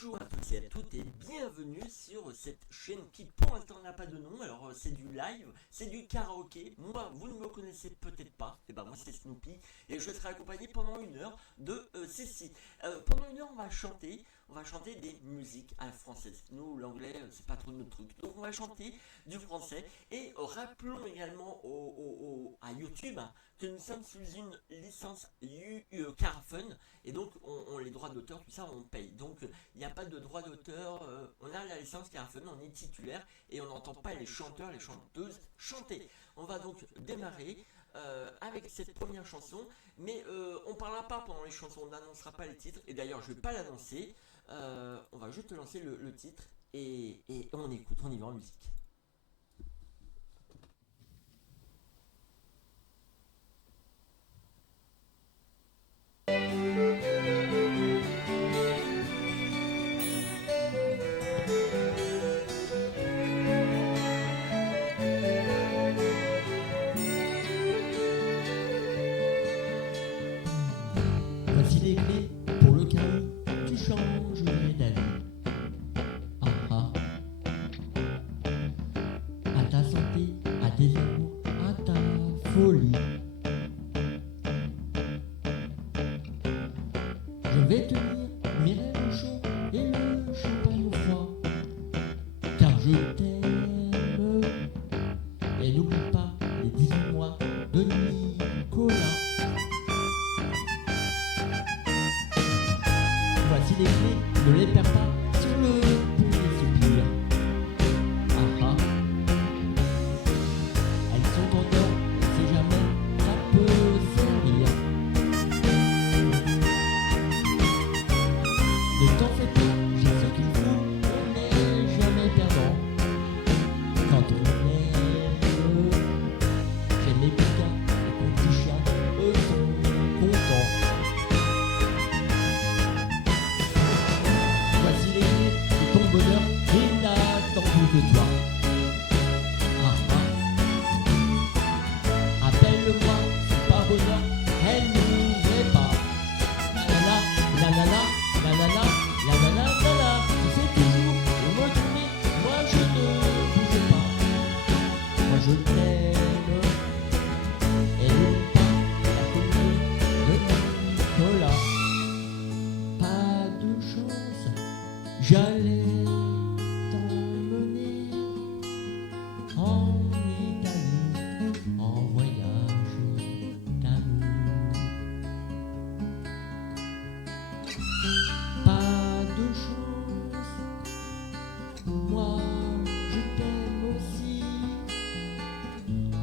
Bonjour à tous et à toutes et bienvenue sur cette chaîne qui pour l'instant n'a pas de nom. Alors c'est du live, c'est du karaoké. Moi vous ne me connaissez peut-être pas, et ben moi c'est Snoopy et je serai accompagné pendant une heure de Cécile. Pendant une heure on va chanter des musiques à la française. Nous l'anglais c'est pas trop notre truc, donc on va chanter du français et rappelons également à YouTube que nous sommes sous une licence Carafun et donc on les droits d'auteur, tout ça on paye. Donc il n'y a pas de droit d'auteur, on a la licence Carafun, on est titulaire et on n'entend pas les chanteurs, les chanteuses chanter. On va donc démarrer avec cette première chanson, mais on ne parlera pas pendant les chansons, on n'annoncera pas les titres, et d'ailleurs je ne vais pas l'annoncer, on va juste lancer le titre et on écoute, on y va en musique. Voici les clés pour le cas où tu changerais d'avis. Ah ah. À ta santé, à tes amours, à ta folie. Je vais tenir mes rêves chauds et le champagne au froid. Car je t'aime. Et n'oublie pas les 18 mois de Nicolas. Voici les clés, ne les perds pas sur le pont des soupirs. Ah ah. Elles sont en or, on sait jamais, ça peut servir. Ne t'en fais pas, j'ai ce qu'il faut, on n'est jamais perdant. Quand on aime, j'aime les piquants, les petits chiens, eux sont contents. Voici les clés de ton bonheur, il n'attend plus que toi. Ah ah. Appelle-moi, c'est pas bonheur, elle n'ouvrait pas. La la la, la la la, la la la, la la la la. Tu sais toujours où me tourner, moi je ne bouge pas. Moi je t'aime, et n'oublie pas la commune de Nicolas. Pas de chance, j'allais t'emmener en Italie, en voyage d'amour. Pas de chance, moi je t'aime aussi,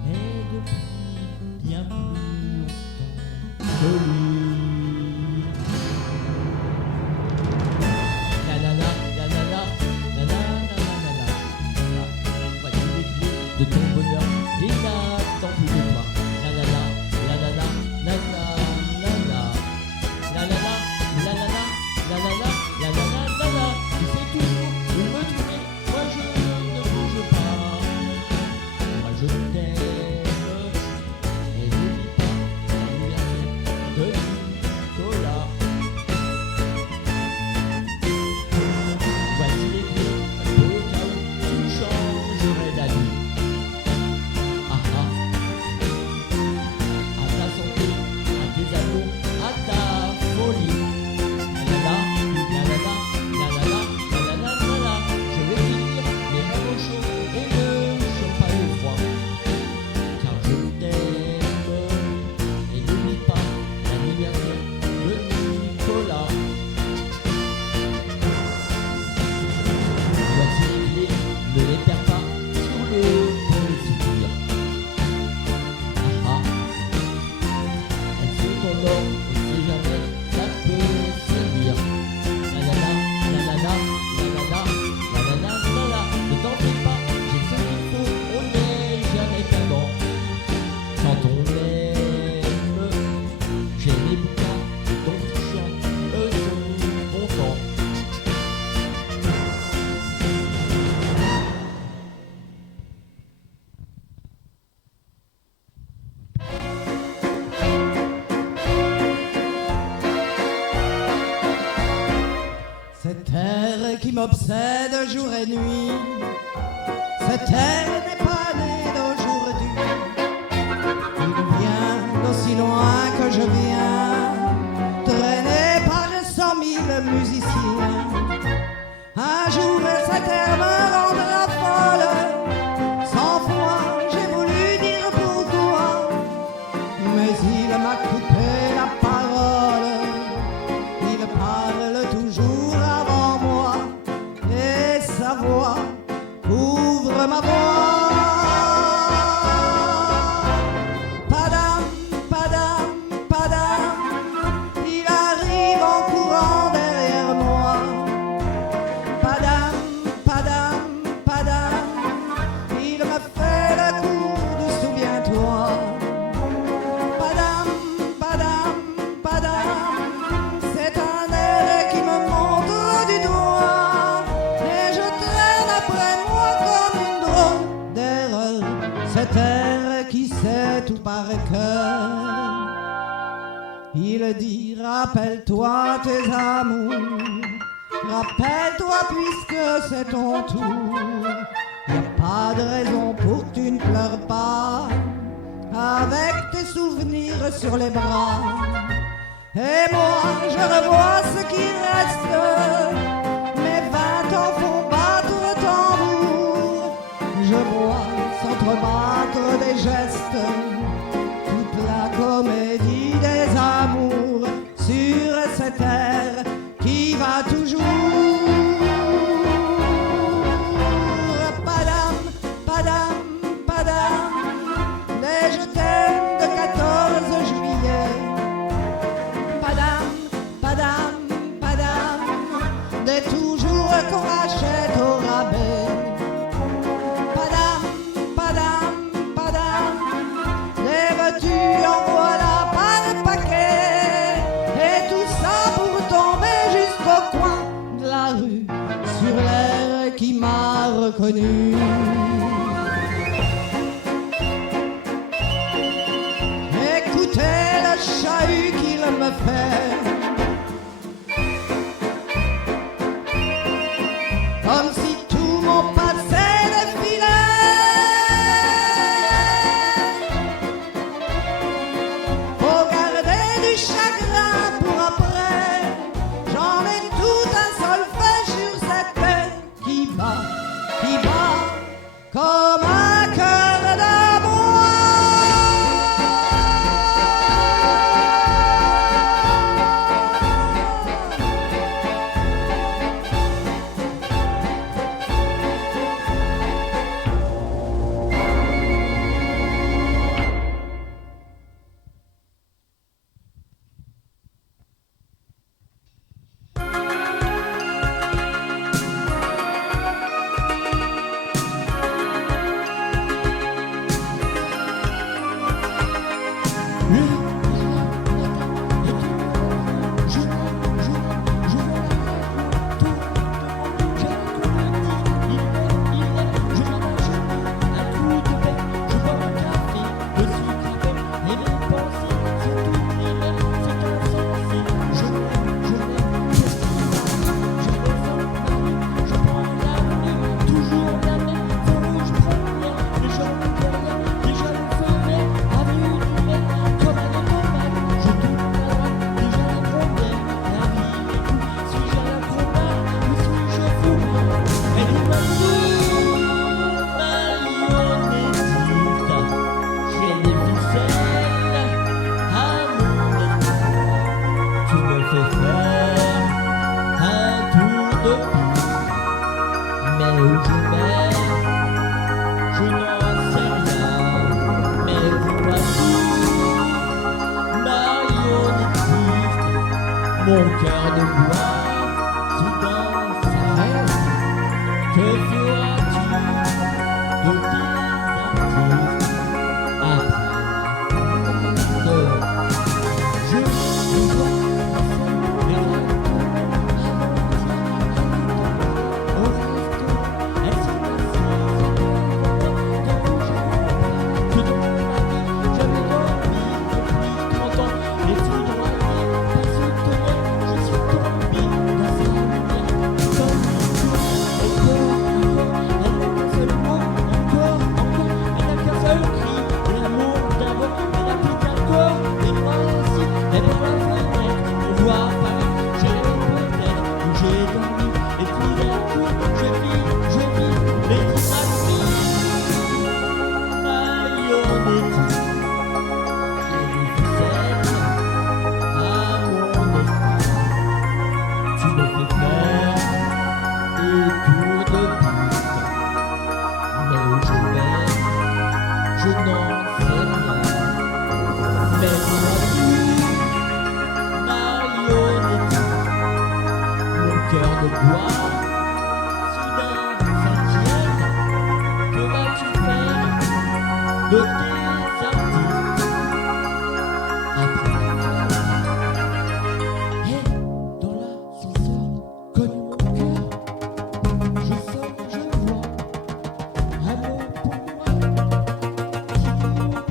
et depuis bien plus longtemps que lui. La la la, la la la, la la la la la la. Voici les clés de ton bonheur, il n'attend plus de toi. La la la, la la la, la la la la. La la la, la la la, qui m'obsède jour et nuit. Cette terre n'est pas née d'aujourd'hui. Il vient d'aussi loin que je viens, traîné par 100 000 musiciens. Un jour cette terre me rendra folle. 100 fois j'ai voulu dire pourquoi, mais il m'a coupé la parole. Il parle toujours avant moi, et sa voix ouvre ma voix. Padam, padam, padam, il arrive en courant derrière moi. Padam, padam, padam, il me fait le coup du souviens-toi. Padam, padam, padam, c'est un air qui me montre du doigt, et je traîne après moi comme une drôle d'erreur. Cet air qui sait tout par cœur. Il dit rappelle-toi tes amours, rappelle-toi puisque c'est ton tour. Y a pas de raison pour que tu ne pleures pas, avec tes souvenirs sur les bras. Et moi je revois ce qui reste, mes 20 ans font battre le tambour. Je vois s'entrebattre des gestes, toute la comédie des amours sur cette terre qui va toujours. Padam, padam, padam, les je t'aime de 14 juillet. Padam, padam, padam, des toujours qu'on rachète au rabais. Padam, padam, padam, les veux-tu en voilà par paquet. Et tout ça pour tomber jusqu'au coin de la rue, sur l'air qui m'a reconnu. Écoutez le chahut qu'il me fait, comme si tout mon passé défilait. Faut garder du chagrin pour après, j'en ai tout un solfège sur cette tête qui bat comme un cœur d'amour. Mon cœur de bois, soudain s'arrête. Que feras-tu de tes artistes après je dois passer les au resto, elles sont assises. Que dans ma vie, j'avais dormi depuis 30 ans. Les foudroyés, pas ce tonnerre, je suis tombé. gloire. Soudain s'inquiète, que vas-tu faire de tes artistes après la fête? Et dans l'ascenseur cogne mon cœur. Je sonne, je vois un mot pour moi qui oublie-moi.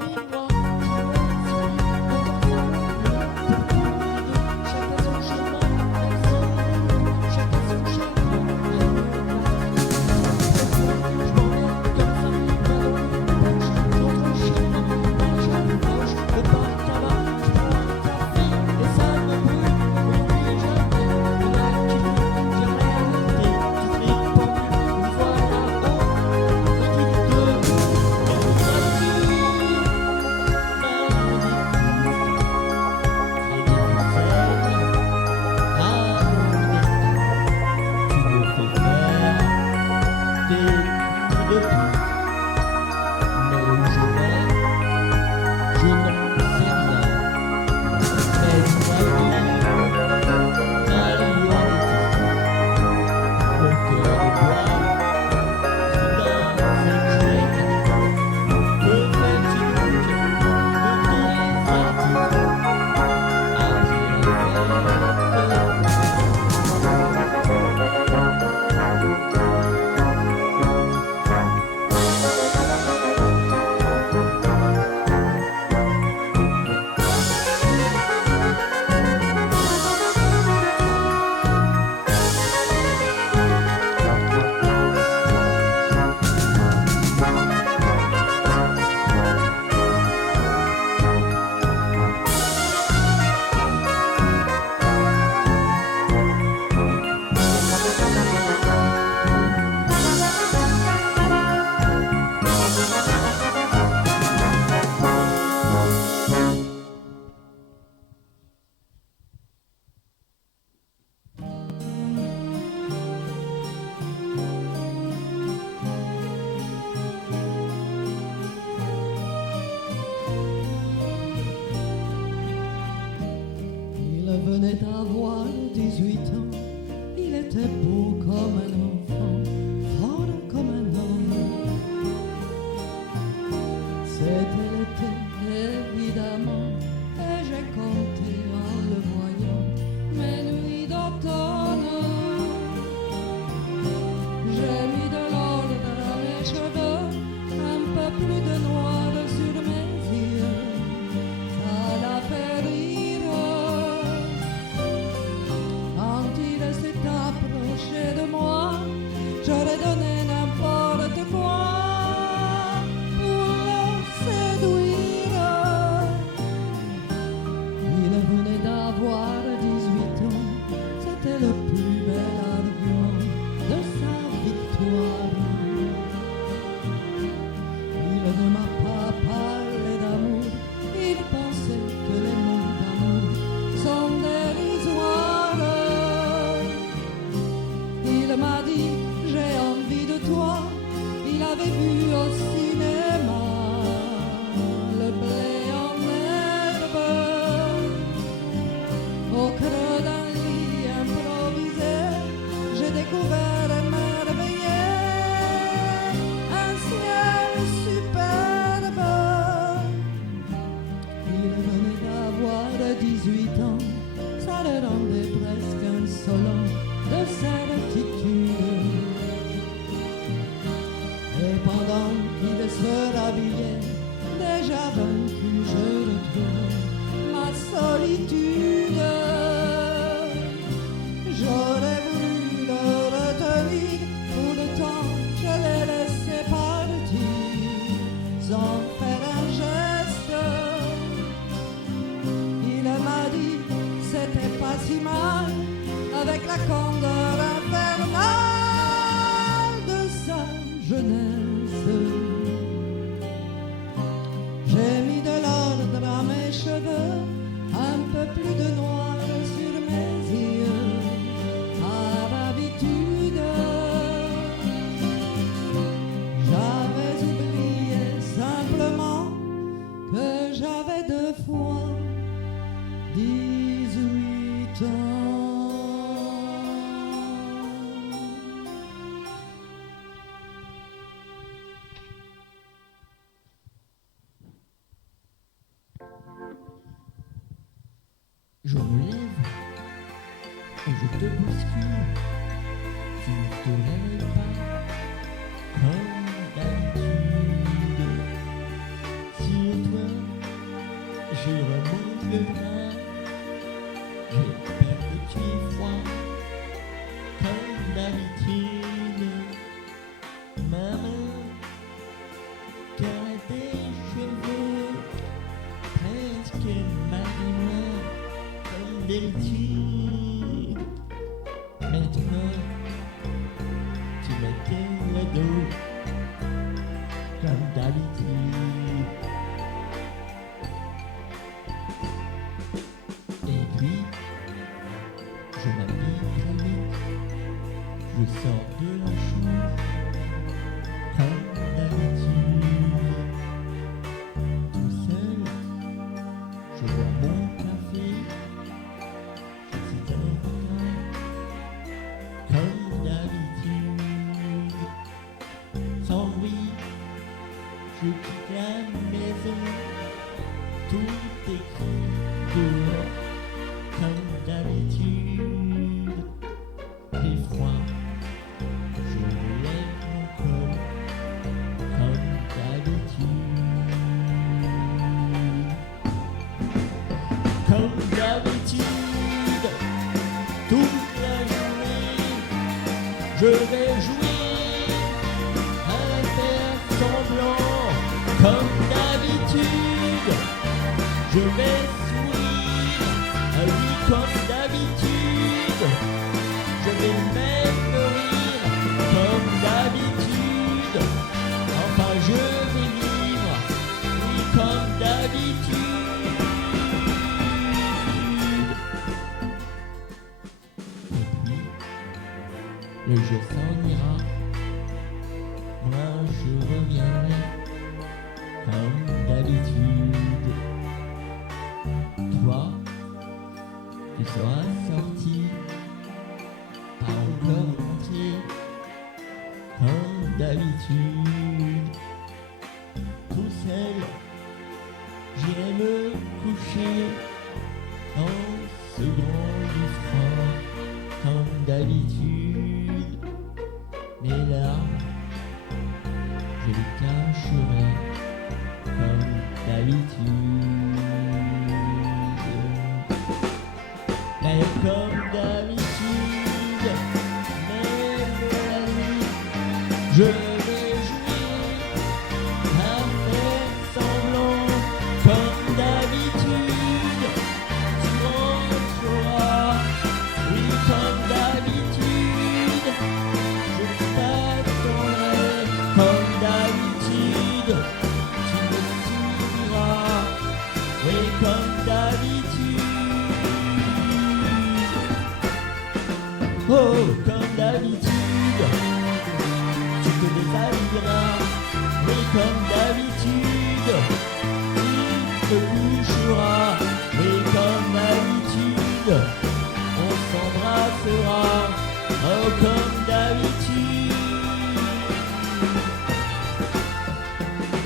Chacun son chemin, chacun son chemin. Je m'en vais comme ça, j'entre chez moi, j'approche le bar tabac, je prends un café et ça me brûle. N'oublie jamais de la qui j'ai réalité, toutes les pendules, une fois là-haut, le truc de Il venait d'avoir 18 ans, il était beau comme un enfant, fort comme un homme. C'était l'été, évidemment, et j'ai compté en le voyant mes nuits d'automne. J'ai mis de l'ordre dans mes cheveux, un peu plus de noir sur mes yeux, ça l'a fait rire. Quand il s'est approché de moi, j'aurais donné n'importe quoi pour le séduire. Il venait d'avoir 18 ans, c'était le plus bel argument de sa victoire. Il ne m'a pas parlé d'amour, il pensait que les mots d'amour sont dérisoires. Il m'a dit j'ai envie de toi, il avait vu au cinéma le blé en herbe. Au creux d'un lit improvisé, j'ai découvert émerveillé un ciel superbe. Il venait d'avoir 18 ans, ça le rendait presque insolent de certitude. Et pendant qu'il se rhabillait, déjà vaincu, je retrouvais ma solitude. J'aurais voulu le retenir, pourtant je l'ai laissé partir sans faire un geste. Il m'a dit c'était pas si mal, avec la candeur infernale de sa jeunesse. J'ai mis de l'ordre à mes cheveux, un peu plus de noir sur mes yeux, par habitude. J'avais oublié simplement que j'avais 2 fois 18 ans. Je me lève et je te bouscule. Tu ne te réveilles pas comme d'habitude. Sur toi, je remonte le bras. J'espère que tu es froid comme d'habitude. Ma main caresse tes cheveux presque marinés comme d'habitude. Maintenant, tu me tiens le dos comme d'habitude. Et puis, je m'habille très vite. Je sors de la chambre comme d'habitude. Tout seul, je bois mon café. Je suis en retard comme d'habitude. Sans lui, je quitte la maison. Tout écrit dehors comme d'habitude. J'ai froid, je lève mon col comme d'habitude. Comme d'habitude, toute la journée, je vais jouer à faire semblant. Comme d'habitude, je vais sourire, ah oui, comme d'habitude. Je vais même rire comme d'habitude. Enfin je vais vivre, oui, comme d'habitude. Et puis, le jour s'en ira. Moi je reviendrai comme d'habitude. Toi, tu seras sorti. Pas encore entier, comme d'habitude. Tout seul, j'irai me coucher dans ce grand lit froid, comme d'habitude. Mes larmes, je les cacherai, comme d'habitude. Mais comme d'habitude, je vais jouer à faire semblant comme d'habitude. Tu rentreras, oui, comme d'habitude. Je t'attendrai comme d'habitude. Tu me souriras, oui, comme d'habitude. Oh, comme d'habitude. Tu te déshabilleras, oui, comme d'habitude. Tu te coucheras, oui, comme d'habitude. On s'embrassera, oh, comme d'habitude.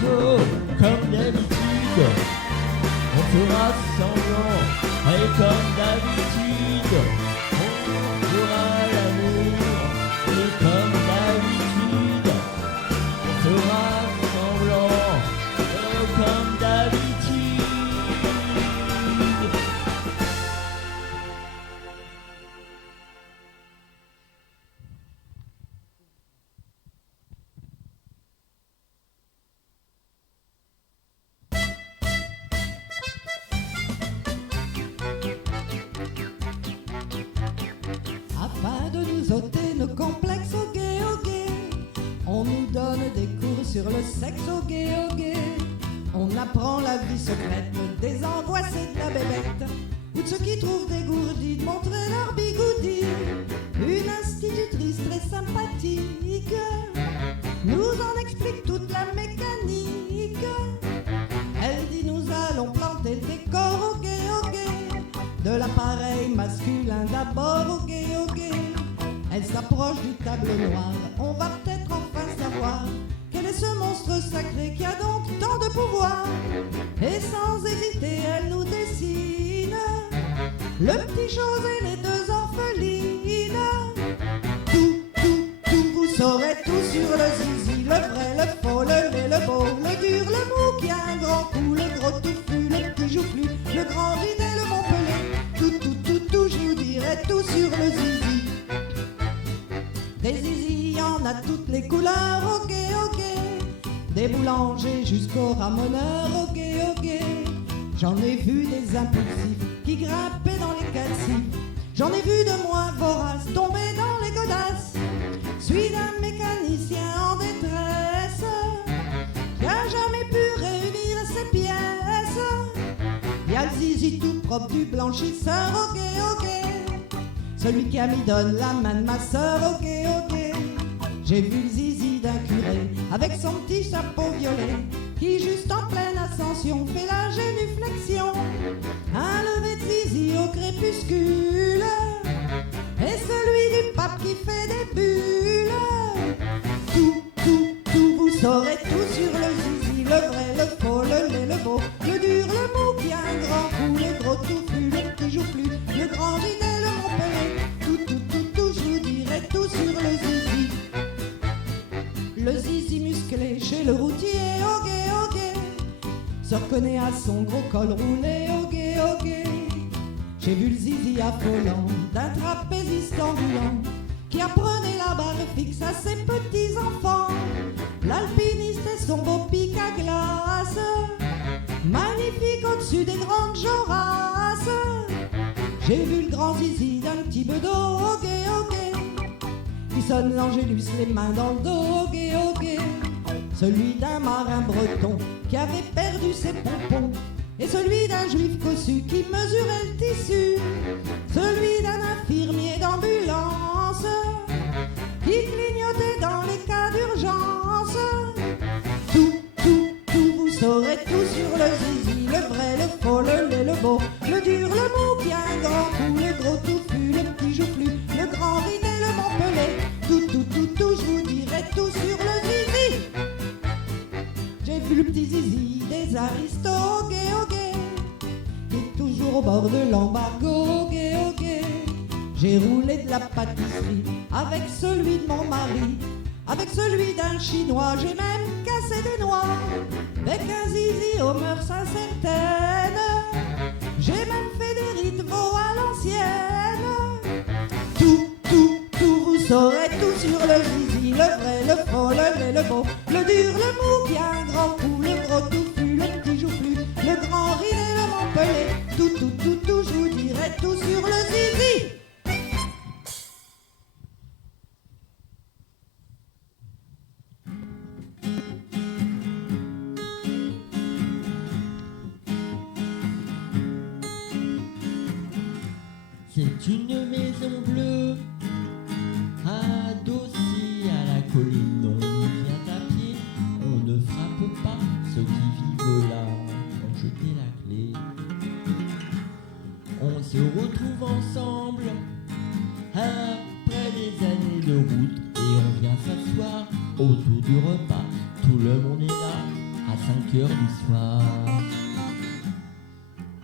Oh, comme d'habitude. On fera semblant, oui, comme d'habitude. On fera l'amour, oui, comme d'habitude. On fera semblant, oh, comme d'habitude. Afin de nous ôter nos complexes au gay, on nous donne des cours sur le sexe au gay. On apprend la vie secrète des angoissés de la bébête, ou de ceux qui trouvent dégourdis de montrer leur bigoudi. Une institutrice très sympathique nous en explique toute la mécanique. Elle dit nous allons planter le décor au gay, de l'appareil masculin d'abord au gay. Elle s'approche du tableau noir, on va peut-être enfin savoir quel est ce monstre sacré qui a donc tant de pouvoir. Et sans hésiter elle nous dessine le petit José, les deux orphelines. Tout, vous saurez tout sur le zizi, le vrai, le faux, le laid, le beau, le dur, le mou qui a un grand cou, le gros touffu, le petit joufflu, le grand ridet, le Montpellier. Tout, je vous dirai tout sur le zizi. Des zizi, y en a toutes les couleurs, ok. Des boulangers jusqu'aux ramoneurs, ok. J'en ai vu des impulsifs qui grimpaient dans les calcifs. J'en ai vu de moins voraces tomber dans les godasses. Suis d'un mécanicien en détresse qui a jamais pu réunir ses pièces. Y'a le zizi tout propre du blanchisseur, ok. Celui qui amidonne la main de ma sœur, ok. J'ai vu le zizi d'un curé avec son petit chapeau violet qui juste en pleine ascension fait la génuflexion. Un lever de zizi au crépuscule et celui du pape qui fait des bulles. Tout, vous saurez tout sur le zizi, le vrai, le faux, le laid, le beau, le dur, le mou qui a un grand cou, le gros touffu, le petit joufflu, le grand gilet, le Montpellier. Tout, je vous dirai tout sur le zizi. Le zizi musclé chez le routier, ok. Se reconnaît à son gros col roulé, ok. J'ai vu le zizi affolant d'un trapéziste ambulant qui apprenait la barre fixe à ses petits-enfants. L'alpiniste et son beau pic à glace, magnifique au-dessus des grandes jorasses. J'ai vu le grand zizi d'un petit bedeau, ok. Qui sonne l'angélus les mains dans le dos, ok. Celui d'un marin breton qui avait perdu ses pompons, et celui d'un juif cossu qui mesurait le tissu, celui d'un infirmier d'ambulance qui clignotait dans les cas d'urgence. Tout, vous saurez tout sur le zizi, le vrai, le faux, le laid, le beau, le dur, le mou qui a un grand cou, le gros touffu, le petit joufflu, le grand ridet, le Montpellier. Tout, je vous dirai tout sur le zizi. J'ai vu le petit zizi des aristos, ok. Qui est toujours au bord de l'embargo, ok. J'ai roulé de la pâtisserie avec celui de mon mari, avec celui d'un chinois, j'ai même cassé des noix. Avec un zizi aux mœurs incertaines, j'ai même fait des rites veaux à l'ancienne. Tout, vous saurez tout sur le zizi, le vrai, le faux, le laid, le beau, le dur, le mou qui a un grand cou, le gros touffu, le petit joufflu, le grand ridet, le Montpellier. Tout, je vous dirai tout sur le zizi. C'est une maison bleue adossée à la colline. On y vient à pied, on ne frappe pas. Ceux qui vivent là ont jeté la clé. On se retrouve ensemble après des années de route et on vient s'asseoir autour du repas. Tout le monde est là à 5 heures du soir.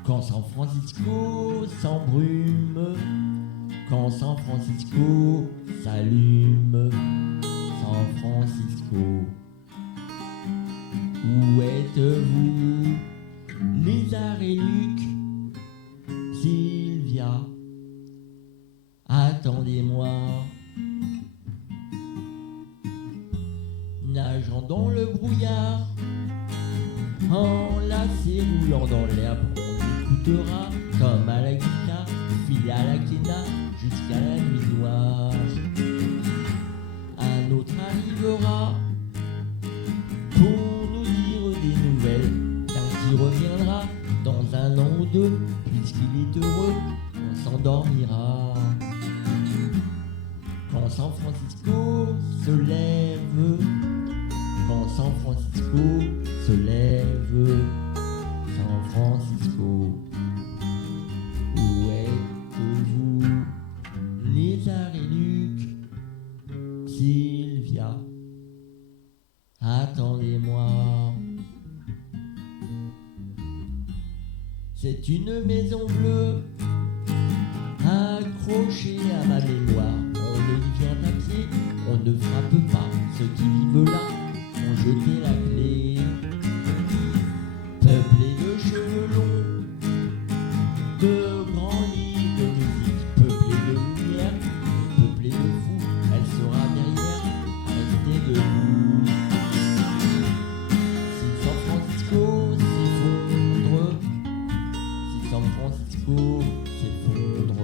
Quand San Francisco s'embrume, quand San Francisco s'allume, San Francisco, où êtes-vous, Lézard et Luc, Sylvia, attendez-moi. Nageant dans le brouillard, enlacé roulant dans l'herbe, on écoutera comme à la guitare, fil à la quena jusqu'à la nuit noire. Un autre arrivera pour nous dire des nouvelles d'un qui reviendra dans un an ou deux, puisqu'il est heureux, on s'endormira. Quand San Francisco se lève, quand San Francisco se lève, San Francisco, où êtes-vous, Lézard et Luc, Sylvia, attendez-moi. C'est une maison bleue accroché à ma mémoire. On ne vient à pied, on ne frappe pas. Ceux qui vivent là ont jeté la clé. Peuplé de cheveux longs, de grands lits de musique, peuplé de lumière, peuplé de fous, elle sera derrière à rester debout. Si San Francisco s'effondre, si San Francisco s'effondre,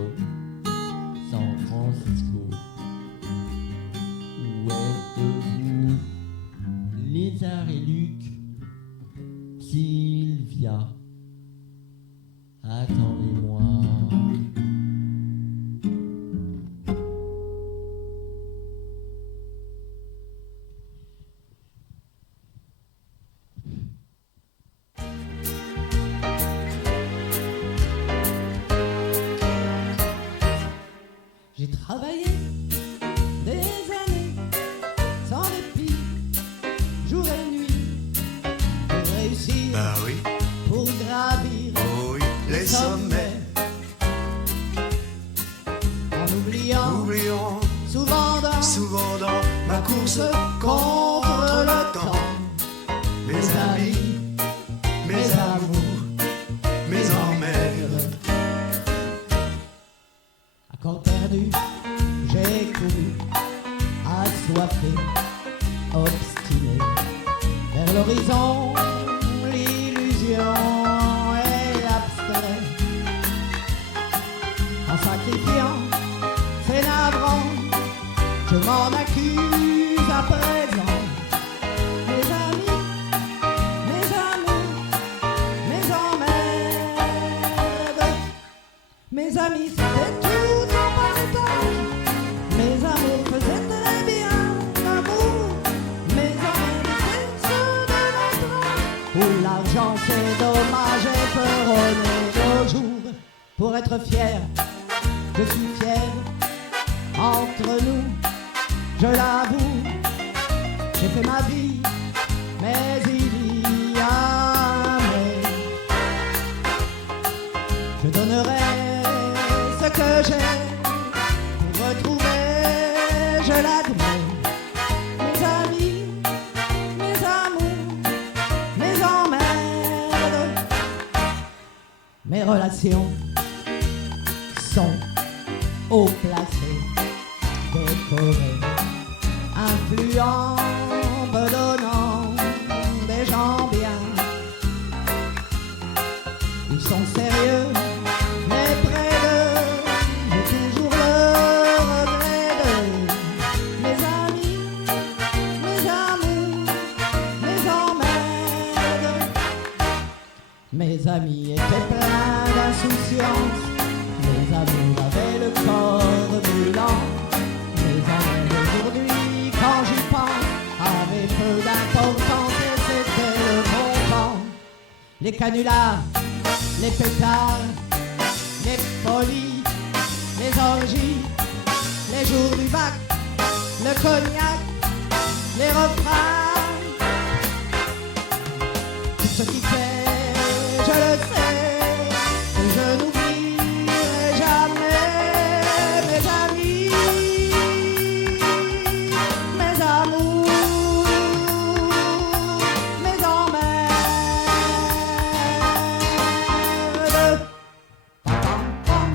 San Francisco, où êtes-vous? Lézard et Luc, Sylvia, attendez-moi. J'ai travaillé des années sans répit, jour et nuit, pour réussir, Bah oui, pour gravir oh oui, les sommets. en oubliant Oublions souvent souvent dans ma course contre le temps. mes Mes amis, amis, mes amours, mes emmers. à corps perdu, j'ai couru, assoiffé, obstiné, vers l'horizon, l'illusion et l'abstrait. En sacrifiant ces navrants, je m'en accuse à présent. Mes amis, mes amours, mes emmerdes. Mes amis, c'était tout en partage. Mes amours faisaient très bien l'amour. Mes emmerdes étaient ceux de notre âge, où l'argent c'est dommage et peut renaître au jour. Pour être fier, je suis fier. Entre nous, je l'avoue, j'ai fait ma vie, mais il y a mais. Je donnerai ce que j'ai pour retrouver, je l'admets, mes amis, mes amours, mes emmerdes. Mes relations sont haut placées, décorées, influents, bedonnants, des gens bien. Ils sont sérieux, mais près d'eux, j'ai toujours le regret d'eux. Mes amis, mes amours, mes emmerdes. Mes amis étaient pleins d'insouciance, mes amours avaient le corps brûlant. Mes amours aujourd'hui, quand j'y pense, avaient peu d'importance et c'était le bon temps. Les canulars, les pétards, les folies, les orgies, les jours du bac, le cognac, les refrains. Tout ce qui fait, je le sais, que je n'oublierai jamais mes amis, mes amours, mes emmerdes. Pam, pam.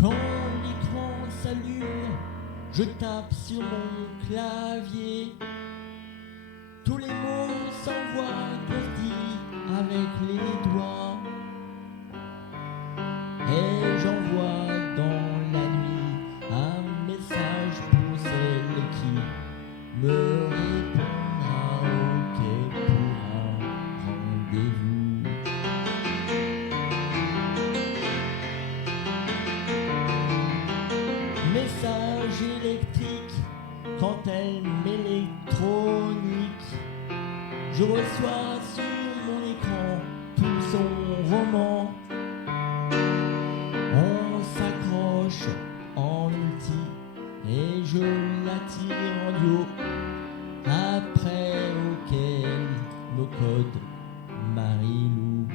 Quand l'écran s'allume, je tape sur mon clavier. Tous les mots s'envoient qu'on se dit avec les doigts. Et j'envoie dans la nuit un message pour celle qui me répondra OK pour un rendez-vous. l'horloge électrique, quand elle m'électronique, je reçois sur mon écran tout son roman. On s'accroche en multi et je l'attire en duo. Après auquel nos codes Marilou.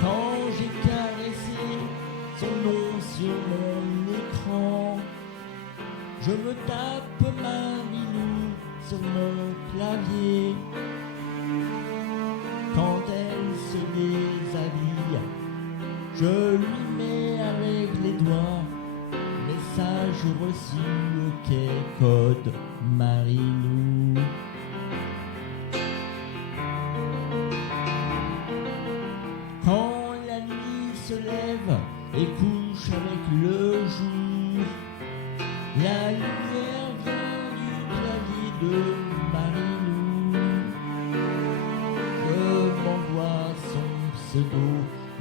Quand j'ai caressé son nom sur mon écran, je me tape Marilou sur mon clavier. Quand elle se déshabille, je lui mets avec les doigts message reçu, ok, code Marilou. Quand la nuit se lève et couche avec le jour, la lumière vient du clavier de Marilou. Je m'envoie son pseudo,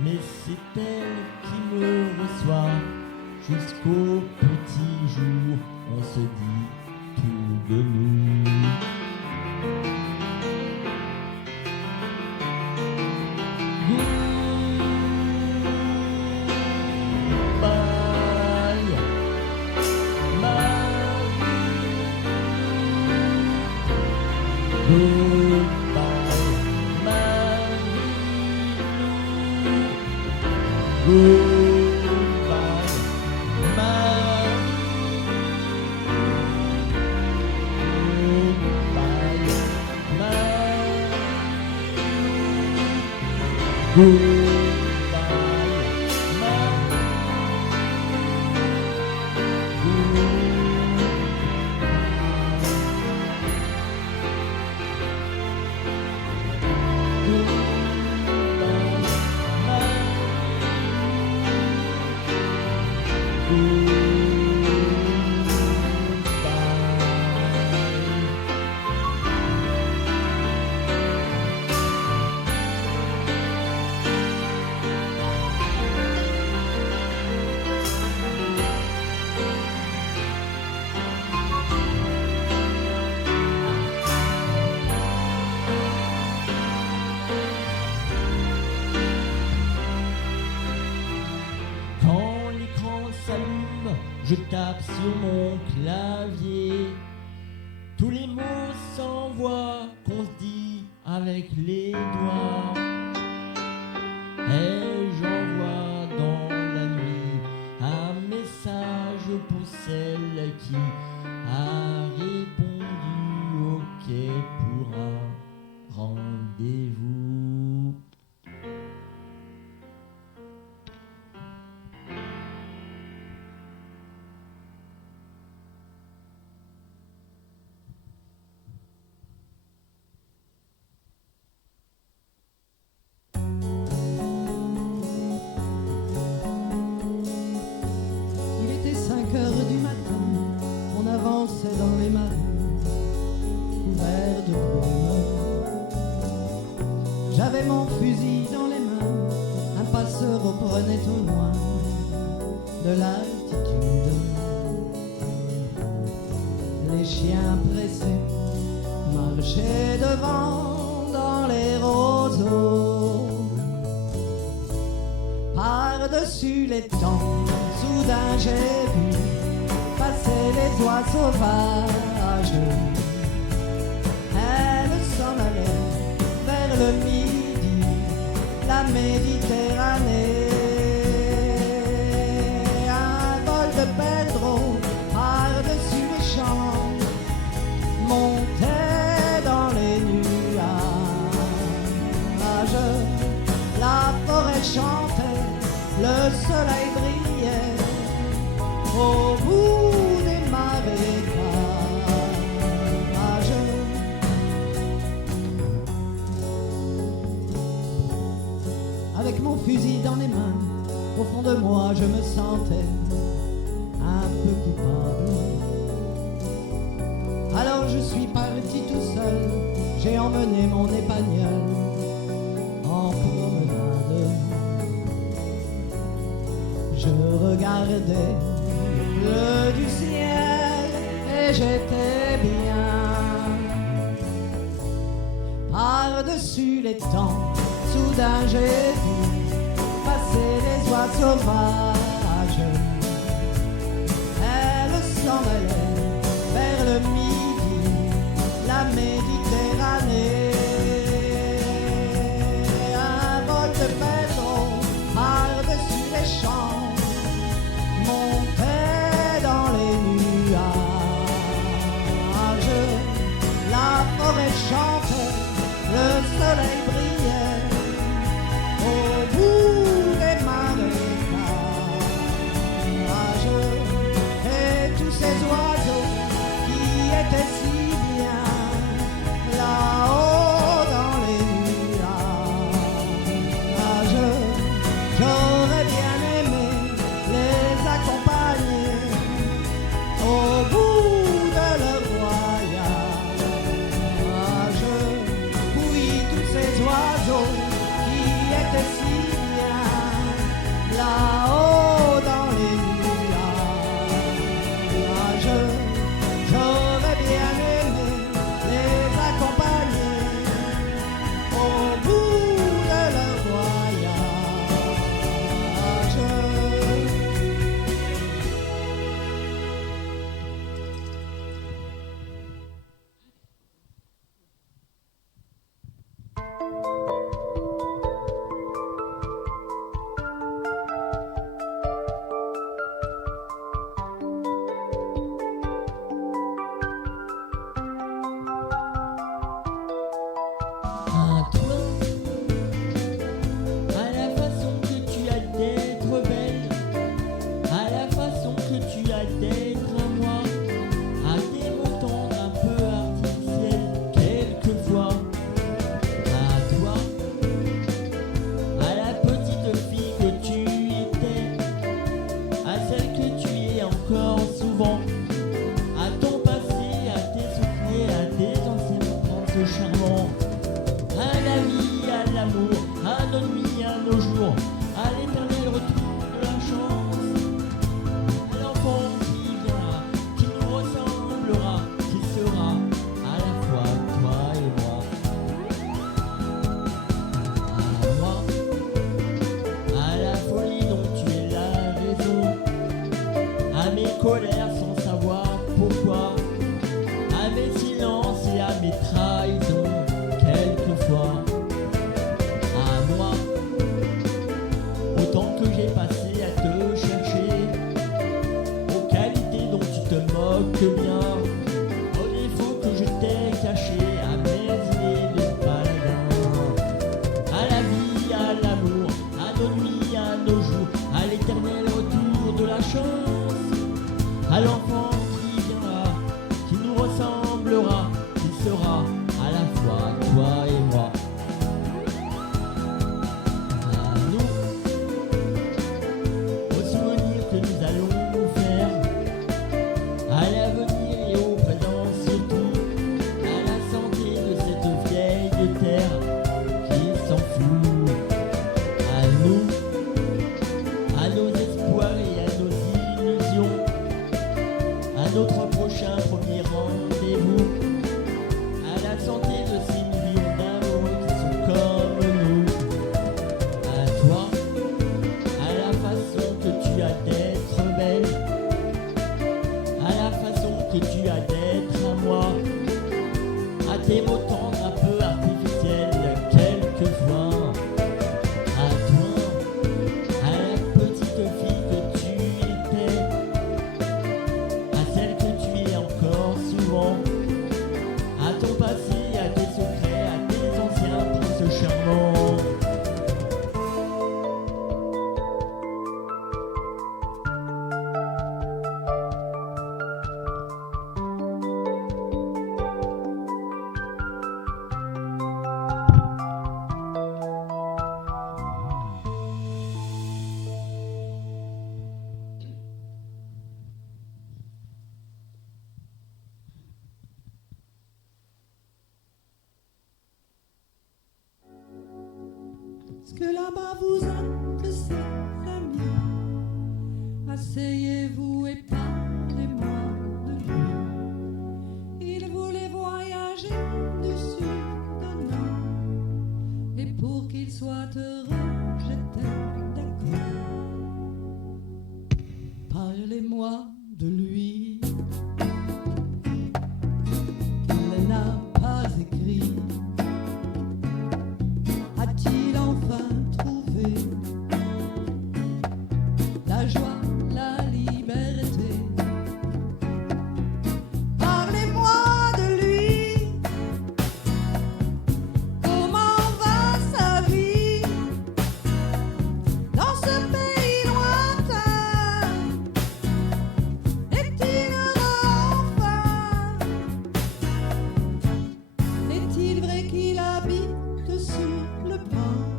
mais c'est elle qui me reçoit. Jusqu'au petit jour, on se dit tout de nous. Goodbye, Marilou. Goodbye, Marilou. Goodbye. Je tape sur mon clavier, tous les mots s'envoient qu'on se dit avec les doigts. Et j'envoie dans la nuit un message pour celle qui a répondu ok pour un rendez-vous. Dans les marais couverts de brume, j'avais mon fusil dans les mains, un passeur reprenait au loin de l'altitude. Les chiens pressés marchaient devant dans les roseaux. Par-dessus les temps, soudain j'ai vu passer les les oies sauvages. Elle s'en allait vers le midi, la Méditerranée. Un vol de perdreau par-dessus les champs montait dans les nuages. La forêt chantait, le soleil brillait au bout des marécages. Avec mon fusil dans les mains, au fond de moi je me sentais un peu coupable. Alors je suis parti tout seul, j'ai emmené mon épagneul en promenade. Je regardais le bleu du ciel et j'étais bien. Par-dessus les temps, soudain j'ai vu passer les oies sauvages. Elles s'en allaient vers le midi, la Méditerranée. Un vol de pétrole par-dessus les champs montait dans les nuages. La forêt chantait, le soleil brillait au bout des marécages. Et tous ces oiseaux qui étaient si bien là-haut dans les nuages, j'aurais bien aimé les accompagner au bout de leur voyage. Oui, tous ces oiseaux qui étaient si bien là-haut dans les nuages, j'aurais bien aimé les accompagner au bout de leur voyage. À toi, à la façon que tu as d'être belle, à la façon que tu as d'être à moi, à des mots tendres un peu artificiels quelquefois. À toi, à la petite fille que tu étais, à celle que tu es encore souvent, à ton passé, à tes secrets, à tes anciens princes charmants. À la vie, à l'amour, à nos nuits, à nos jours, à l'éternel retour de la chance, à l'enfant qui viendra, qui nous ressemblera, qui sera à la fois toi et moi. À moi, à la folie dont tu es la raison, à mes colères sans savoir pourquoi, à mes silences et à mes trahisons quelquefois. À moi, autant que j'ai passé à te chercher, aux qualités dont tu te moques bien, aux défauts que je t'ai cachés, à mes idées de paladin. À la vie, à l'amour, à nos nuits, à nos jours, à l'éternel retour de la chance, à l'enfant qui viendra, qui nous ressemblera, qui sera à la fois toi et moi. À nous, aux souvenirs que nous allons nous faire, à l'avenir et au présent surtout, à la santé de cette vieille terre qui s'en fout. À nous, à nos espoirs et à nos illusions, à notre prochain premier rendez-vous, à la santé de ces millions d'amoureux qui sont comme nous. À toi, à la façon que tu as d'être belle, à la façon que tu as d'être à moi, à tes mots tendres un peu artificiels quelquefois, à toi, à la petite fille que tu étais, à celle que tu es encore souvent, à ton passé, à tes secrets, à tes anciens princes charmants. Est-ce que là-bas vous êtes ses amis? Asseyez-vous et parlez-moi de lui. Il voulait voyager du sud au nord, et pour qu'il soit heureux, j'étais d'accord. Parlez-moi de lui. Il n'a pas écrit. A-t-il enfin trouvé la joie, la liberté? Parlez-moi de lui. Comment va sa vie dans ce pays lointain? Est-il heureux enfin? Est-il vrai qu'il habite sur le port?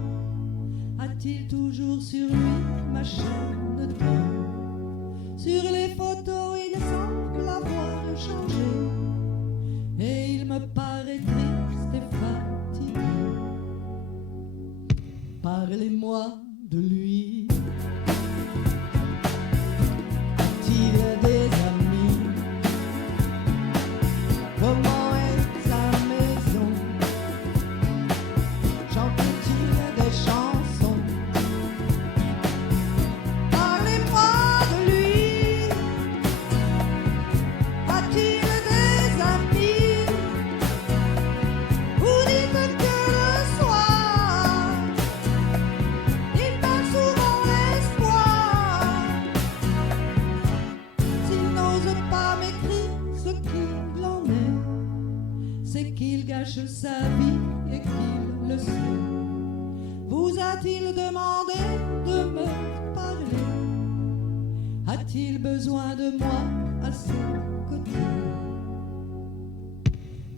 A-t-il toujours sur lui ma chaîne d'or? Sur les photos il semble avoir changé, et il me paraît triste et fatigué. Parlez-moi de lui. A-t-il des amis? Comment est sa maison? Chante-t-il des chansons? Parlez-moi de lui. A-t-il des amis? Vous dites que le soir il perd souvent l'espoir. S'il n'ose pas m'écrire ce qu'il en est, c'est qu'il gâche sa vie et qu'il le sait. Vous a-t-il demandé de me parler? A-t-il besoin de moi à ses côtés?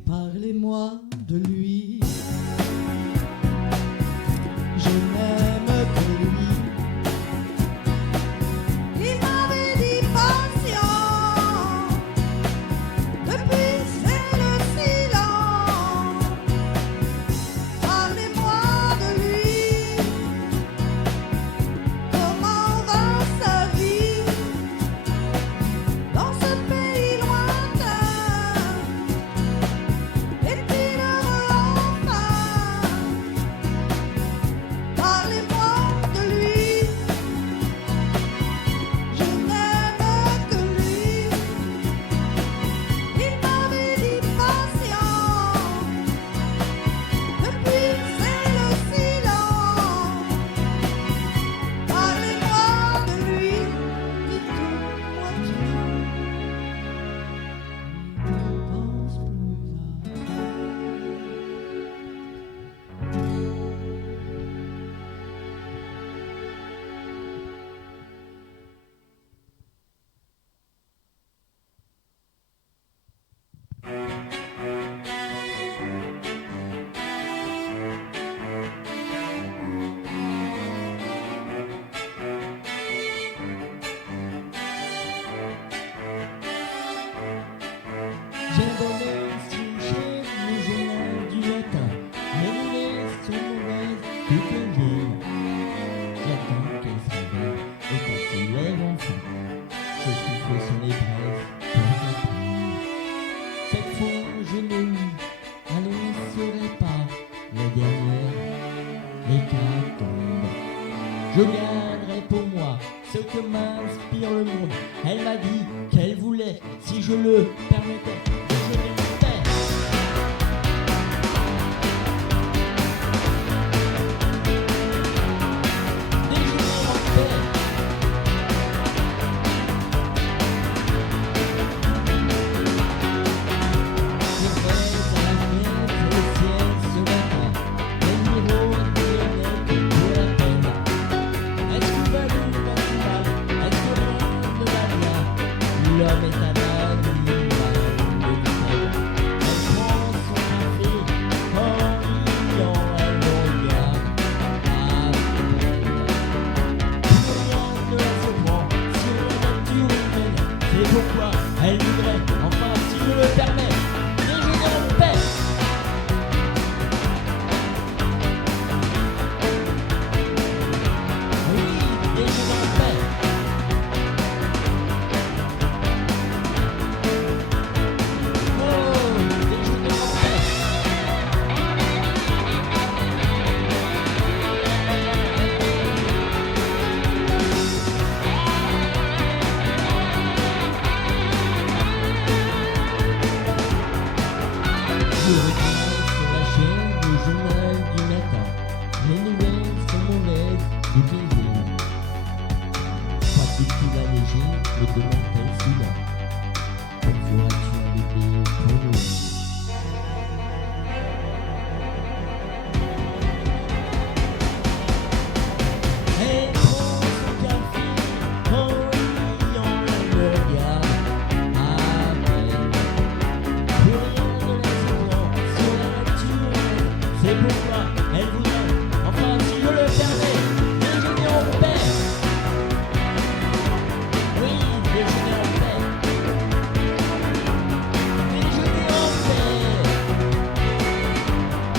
Parlez-moi de lui. Je n'aime que lui. Il m'avait dit patient, depuis c'est le silence. Parlez-moi de lui. Comment va sa vie dans ce pays lointain? Est-il heureux enfin? Parlez-moi de lui. Je n'aime que lui. Il m'avait dit patient, depuis c'est le silence. Parlez-moi de lui, dites-moi tout. Il ne pense plus à J'ai donné sur chez nous du matin, mais nous laissons mauvaise toute la vie. J'attends qu'elle se réveille et qu'elle se lève enfin. Je souffle sur les braises pour la pluie. Cette fois je ne annoncerai pas la dernière hécatombe. Je garderai pour moi ce que m'inspire le monde. Elle m'a dit qu'elle voulait voulait, si je le permettais, déjeuner en paix. Déjeuner en paix. Je vais à la fête, le ciel se lèvera. Les miroirs viennent pour la peine. Est-ce que Valou va si mal? Est-ce que rien ne va bien? L'homme est un animal de vitrail. Elle prend son café en riant, elle me regarde après elle. Plus rien ne la surprend sur la nature humaine. C'est pourquoi elle voudrait, enfin si je le permets, déjeuner en paix. Oui, déjeuner en paix. Oh, déjeuner en paix. Je regarde sur la chaîne le journal du matin. Les nouvelles sont mauvaises toutes les jours. Crois-t-il qu'il va neiger? Me demande-t-elle soudain. Quand feras-tu un bébé pour nous? Elle prend son café en riant, elle me regarde après. Plus rien ne la surprend sur la nature humaine. C'est pourquoi elle voudrait, enfin si je le permets, déjeuner en paix. Oui, déjeuner en paix. Déjeuner en paix.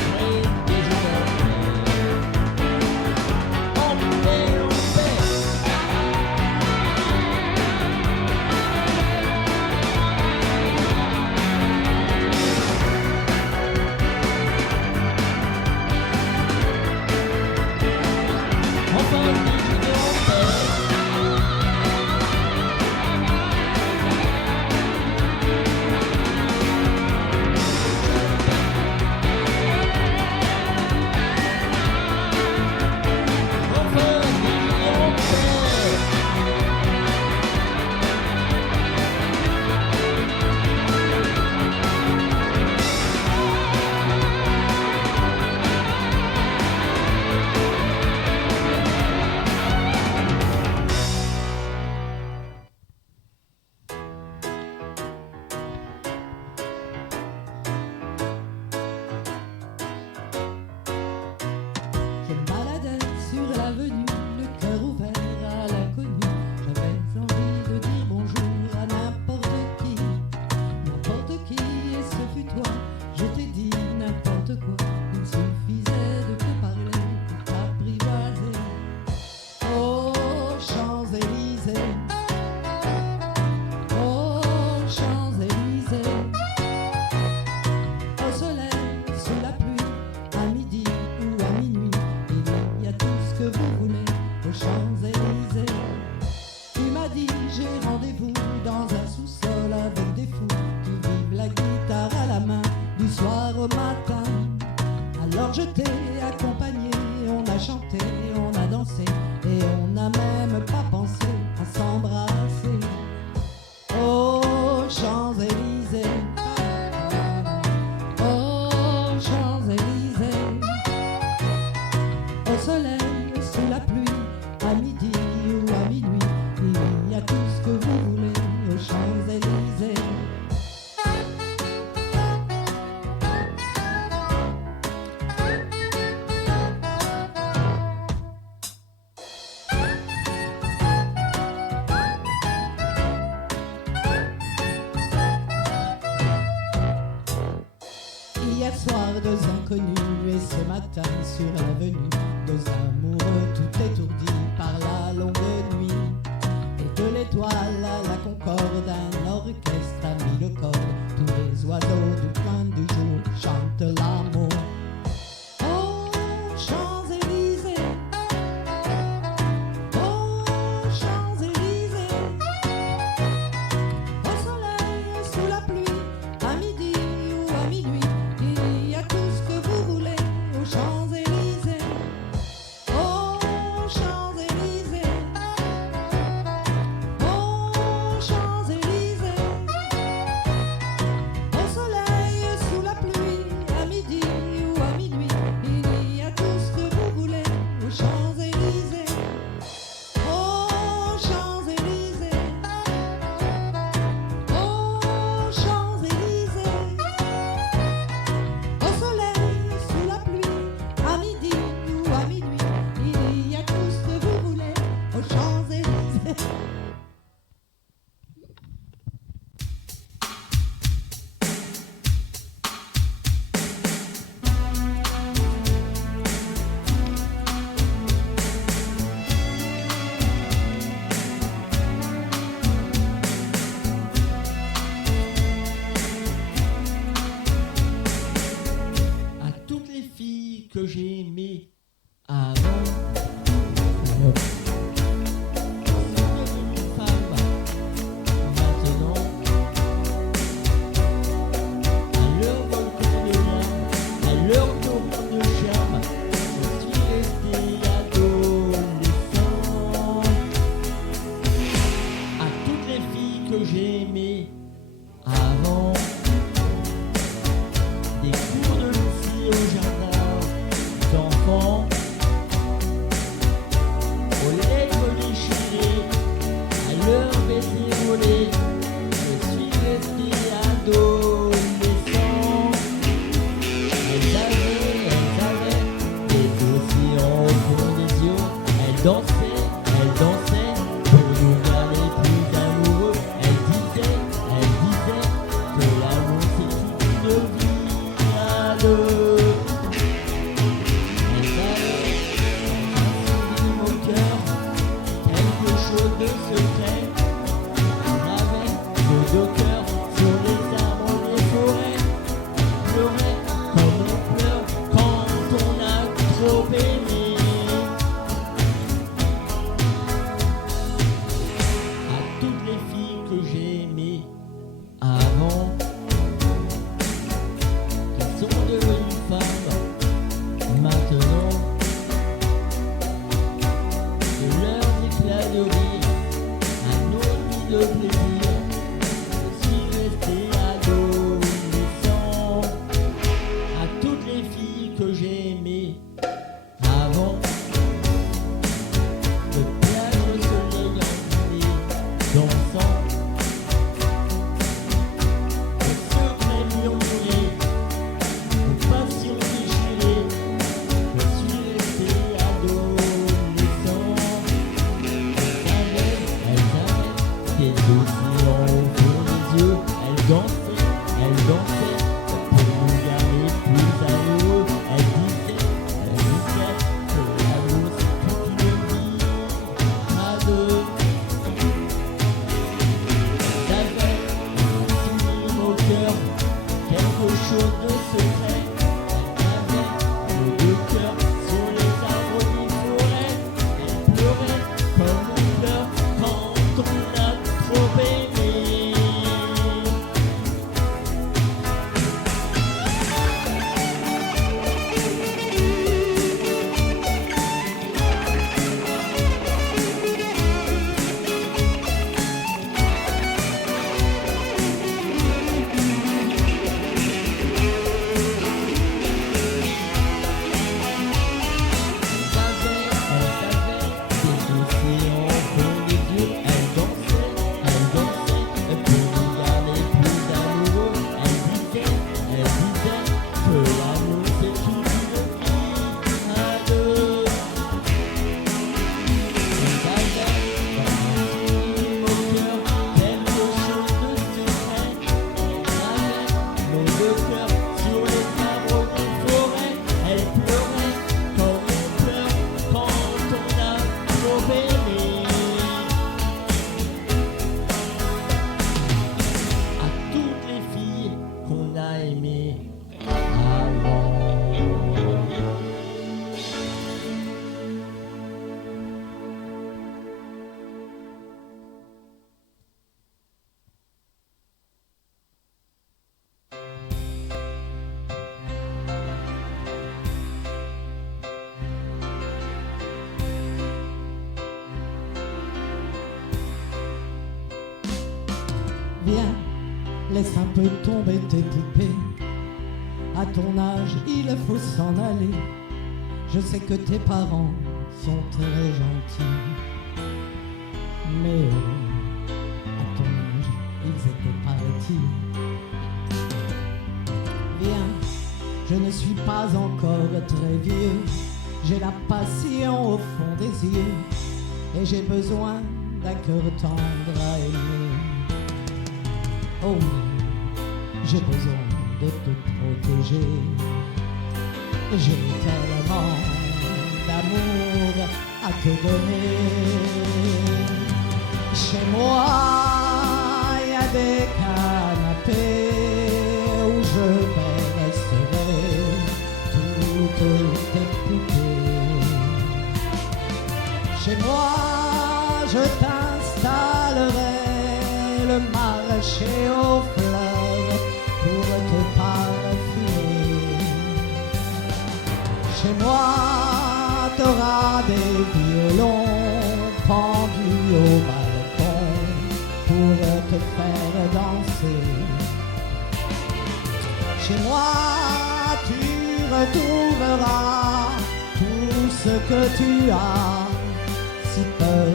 Oui, déjeuner en paix. En paix, en paix. Enfin, déjeuner en paix. Enfin, déjeuner en paix. Je me baladais sur l'avenue, le cœur ouvert à l'inconnu. J'avais envie de dire bonjour à n'importe qui, et ce fut toi. Je t'ai dit n'importe quoi, il suffisait de te parler pour t'apprivoiser. Oh, Champs-Élysées, oh, Champs-Élysées. Au soleil, sous la pluie, à midi ou à minuit, il y a tout ce que vous voulez aux Champs-Élysées. Tu m'as dit j'ai rendez-vous dans un sous-sol avec des fous qui vivent la guitare à la main du soir au matin. Alors je t'ai accompagné, on a chanté, on a dansé et on n'a même pas pensé à s'embrasser. Oh, Champs-Élysées. Oh, Champs-Élysées. Au soleil, sous la pluie, à midi ou à minuit, il y a tout ce que vous voulez aux Champs-Élysées. Hier soir, deux inconnus, et ce matin sur l'avenue, deux amoureux tout étourdis par la longue nuit. Et de l'étoile à la concorde, un orchestre a mis le code. Tous les oiseaux du coin du jour chantent l'amour. Oh, Champs-Élysées. Oh, Champs-Élysées. Au j'aimais avant. Des cours de lycée au jardin d'enfants, aux lèvres déchirées, à leur baiser volé, je suis resté adolescent. Elles avaient des océans au fond des yeux. Elles dansaient pour nous garder plus amoureux. Elles disaient que l'amour c'est toute une vie à deux. Elles avaient soumis au cœur quelque chose de secret. On avait nos deux cœurs sur les arbres, les forêts. Pleurait comme on pleure quand on a trop aimé. À toutes les filles que j'aimais avant, qui sont devenues femmes maintenant, de leurs éclats de rire à nos nuits de plaisir, je suis resté adolescent. À toutes les filles que j'aimais avant, de plage au soleil envolé, dansant, de secrets murmurés, de passions déchirées, je suis resté adolescent. Elles avaient des océans au fond des yeux. Elles dansaient pour nous garder plus amoureux. Elles disaient que l'amour c'est toute une vie à deux. Elles avaient soumis au cœur quelque chose de secret. Elles avaient nos deux cœurs sur les arbres des forêts. Elles pleuraient comme on pleure quand on a trop aimé. Viens, laisse un peu tomber tes poupées. À ton âge, il faut s'en aller. Je sais que tes parents sont très gentils, mais à ton âge, ils étaient partis. Viens, je ne suis pas encore très vieux. J'ai la passion au fond des yeux et j'ai besoin d'un cœur tendre à aimer. Oh, j'ai besoin de te protéger. J'ai tellement d'amour à te donner. Chez moi, il y a des canapés où je vais resterai toutes tes poupées. Chez moi, je t'installerai le marché aux fleurs pour te parfumer. Chez moi, t'auras des violons pendus au balcon pour te faire retrouveras tout ce que tu as si peur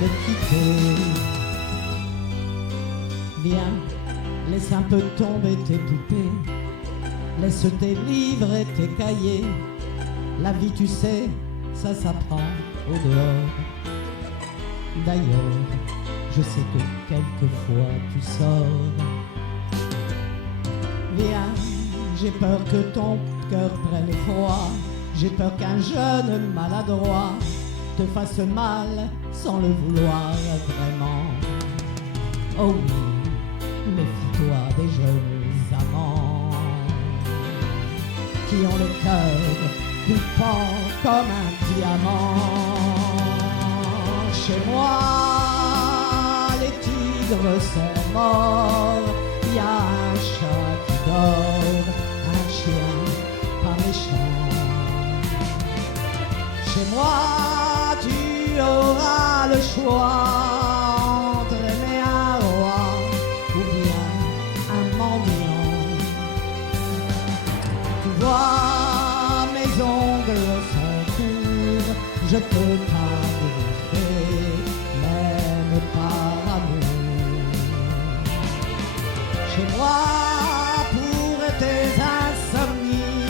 de quitter. Viens, laisse un peu tomber tes poupées, laisse tes livres et tes cahiers. La vie, tu sais, ça s'apprend au dehors. D'ailleurs, je sais que quelquefois tu sors. Viens, j'ai peur que ton cœur prenne froid. J'ai peur qu'un jeune maladroit te fasse mal sans le vouloir vraiment. Oh oui, méfie-toi des jeunes amants qui ont le cœur coupant comme un diamant. Chez moi, les tigres sont morts. Il y a un chat qui dort, un chien pas méchant. Chez moi, tu auras le choix entre aimer un roi ou bien un mendiant. Tu vois, mes ongles sont courts, je peux pas griffer, même par amour. Chez moi, pour tes insomnies,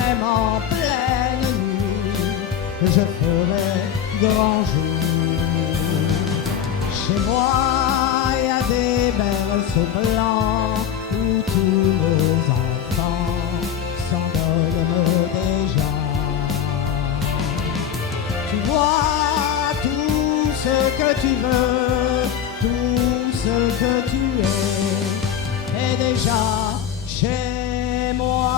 même en pleine nuit, je ferai grand jour. Chez moi, il y a des berceaux blancs où tous nos enfants s'endorment déjà. Tu vois tout ce que tu veux, tout ce que tu es déjà chez moi.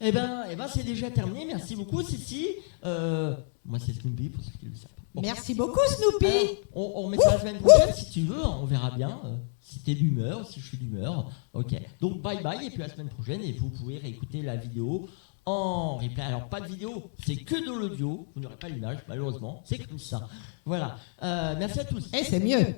Eh ben, c'est déjà terminé. Merci beaucoup, Cici. Moi, c'est Snoopy pour ceux qui le savent. Bon. Merci beaucoup, Snoopy. Alors, on met ça la semaine prochaine si tu veux. On verra bien si t'es d'humeur, si je suis d'humeur. Ok. Donc bye bye et puis la semaine prochaine et vous pouvez réécouter la vidéo en replay. Alors pas de vidéo, c'est que de l'audio. Vous n'aurez pas l'image malheureusement. C'est comme ça. Voilà. Merci à tous. Et c'est mieux.